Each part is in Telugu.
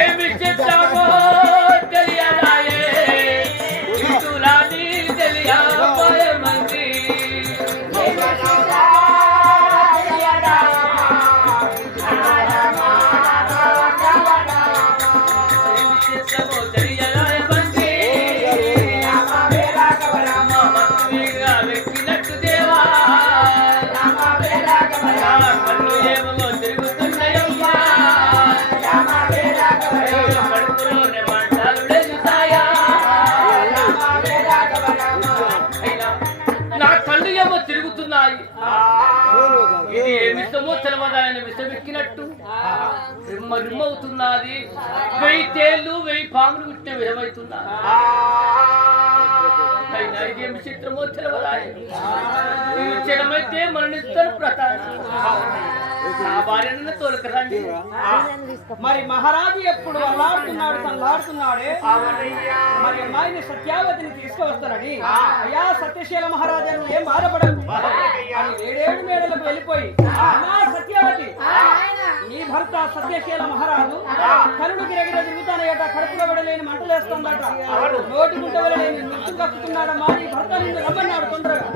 ఏమి ఏమో తిరుగుతున్నాయి. ఇది ఏమిష్టమో తెలవదాయని విషమెక్కినట్టు. రిమ్మ రిమ్మవుతున్నది. వెయ్యి తేళ్ళు వెయ్యి పాములు పుట్టిన విధమవుతున్నా అయినా ఏమి చిత్రమో తెలవదాయ ఈ జనమైతే మననిస్తారు ప్రతాపం. నా భార్యను తోలకరండి. మరి మహారాజు ఎప్పుడు అల్లాడుతున్నాడు తల్లాడుతున్నాడే మరి అమ్మాయిని సత్యావతిని తీసుకువస్తానని. అయ్యా సత్యశీల మహారాజాను ఏం బాధపడదు అని ఏడేడు మేడలకు వెళ్ళిపోయి. సత్యావతి. నీ భర్త సత్యశీల మహారాజు. కరుడు గిరగిర తిరుగుతానయ్యట కడుపులో విడలేని మంటలేస్తుందట నోటి గుంట వెళ్ళలేని నృత్యం కక్కుతున్నాడమ్మా. నీ భర్త నిన్ను రమ్మన్నాడు తొందరగా.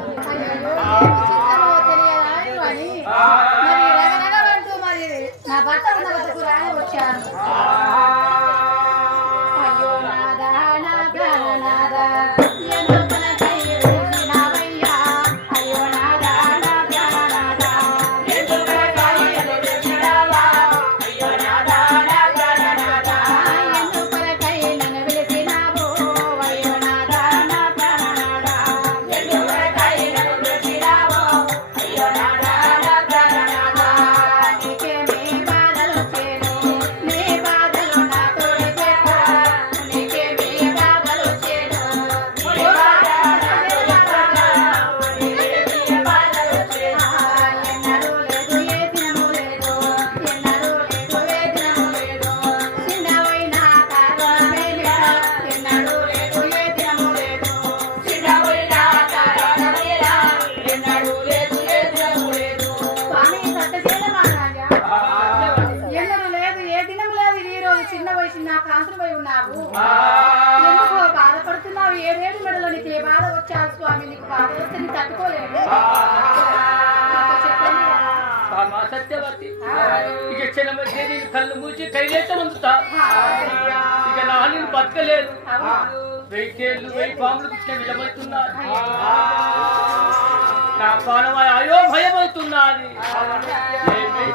నా చిన్న వయసు నా కాంతులపై ఉన్నావు ఎందుకు బాధపడుతున్నావు? ఏడేడు మెడలో నీకు ఏ బాధ వచ్చావు స్వామి? నీకు బాధ వస్తే నీ తట్టుకోలేదు సత్యవతి. ఇక నేను కళ్ళు మూసి కైలేసం అందుతా. ఇక నా నేను బతకలేదు. వెయ్యి తేళ్ళు వెయ్యి పాములు పుట్టిన నా అయో భయమవుతున్నది ఏమి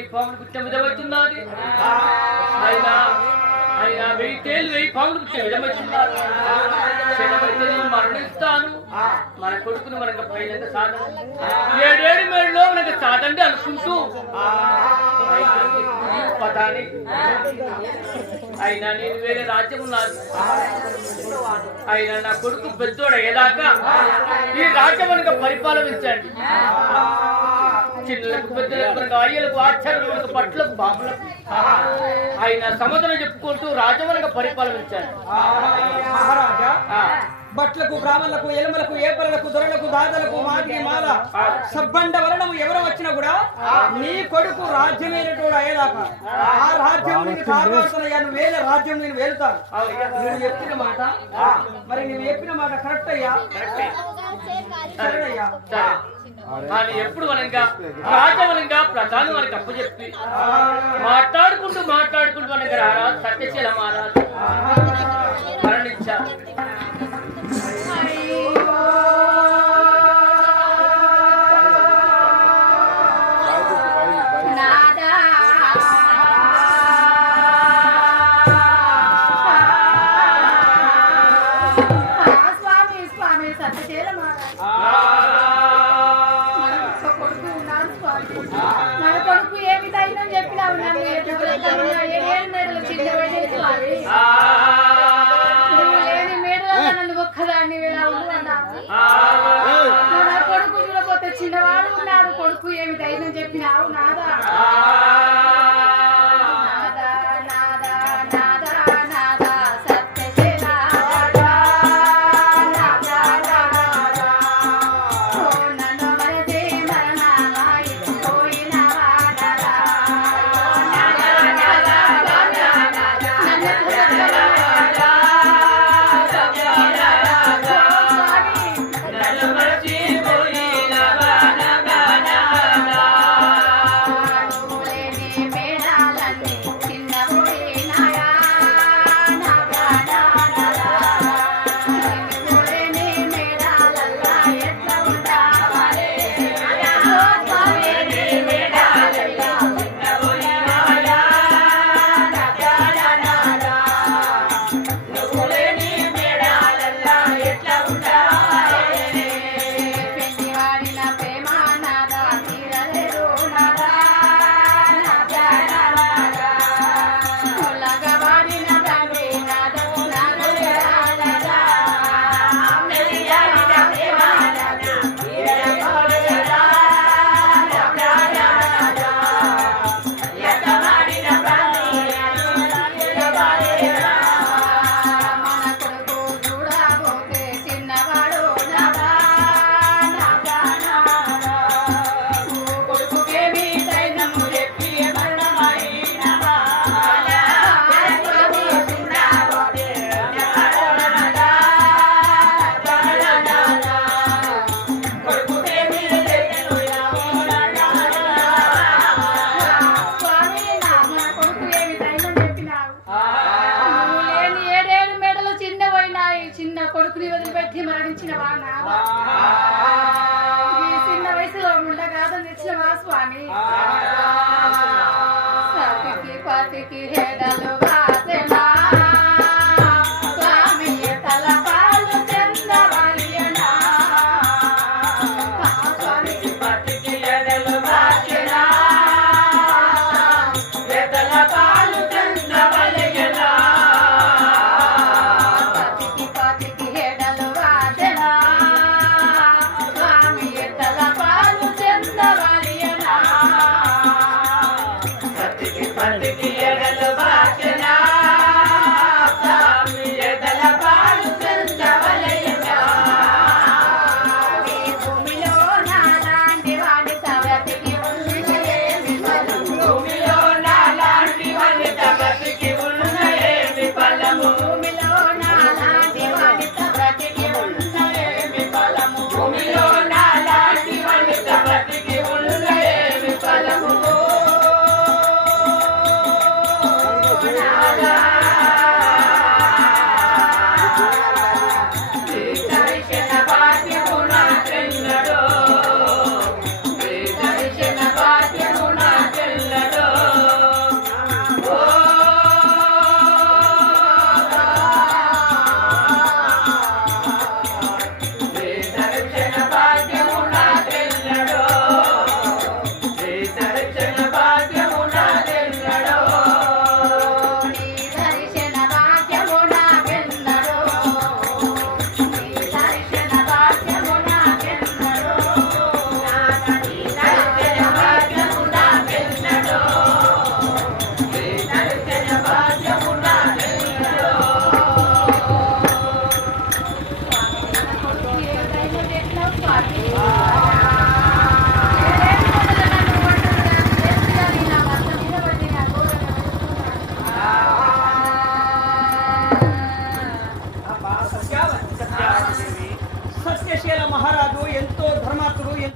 వెయ్యి తేళ్ళు వెయ్యి పాములు పుట్టిన విధమవుతున్నది అయినా అయినా వెయ్యి తేళ్ళు వెయ్యి పాములు పుట్టిన విధమవుతున్నారు క్షణమైతే మరణిస్తాను. మన కొడుకును మనకు పైన సాధన. ఏడేడు మేడులో మనకు సాధండి అనుకుంటూ. పదాని అయినా నేను వేరే రాజ్యం ఉన్నాను. అయినా నా కొడుకు పెద్దోడు అయ్యేదాకా ఈ రాజ్యం మనకు పరిపాలనించండి చిన్నలకు పెద్దలకు అయ్యలకు ఆచార్యులకు పట్లకు బాబులకు ఆయన సమాధానం చెప్పుకుంటూ మహారాజా ఆ, బట్లకు బ్రాహ్మణులకు ఎలుమలకు ఏపలకు దొరలకు దాదలకు మాటికి మాల. సబ్బండ వలనము ఎవరు వచ్చినా కూడా నీ కొడుకు రాజ్యమైనటువంటి అయ్యేదాకా ఆ. రాజ్యం నువ్వు వేల రాజ్యం నేను వెళ్తాను నువ్వు చెప్పిన మాట మరి నువ్వు చెప్పిన మాట కరెక్ట్ అయ్యా? సరే. అయ్యా కానీ ఎప్పుడు వనంగా రాజవనంగా ప్రధాని వారికి అప్పు చెప్పి మాట్లాడుకుంటూ మాట్లాడుకుంటూ అనగా రారా సత్యశీల మహారాజు. కొడుకు చూడపోతే చిన్నవాడు ఉన్నాడు. కొడుకు ఏమి ధైర్యం చెప్పినావు? నాదా? take traffic, you hear that little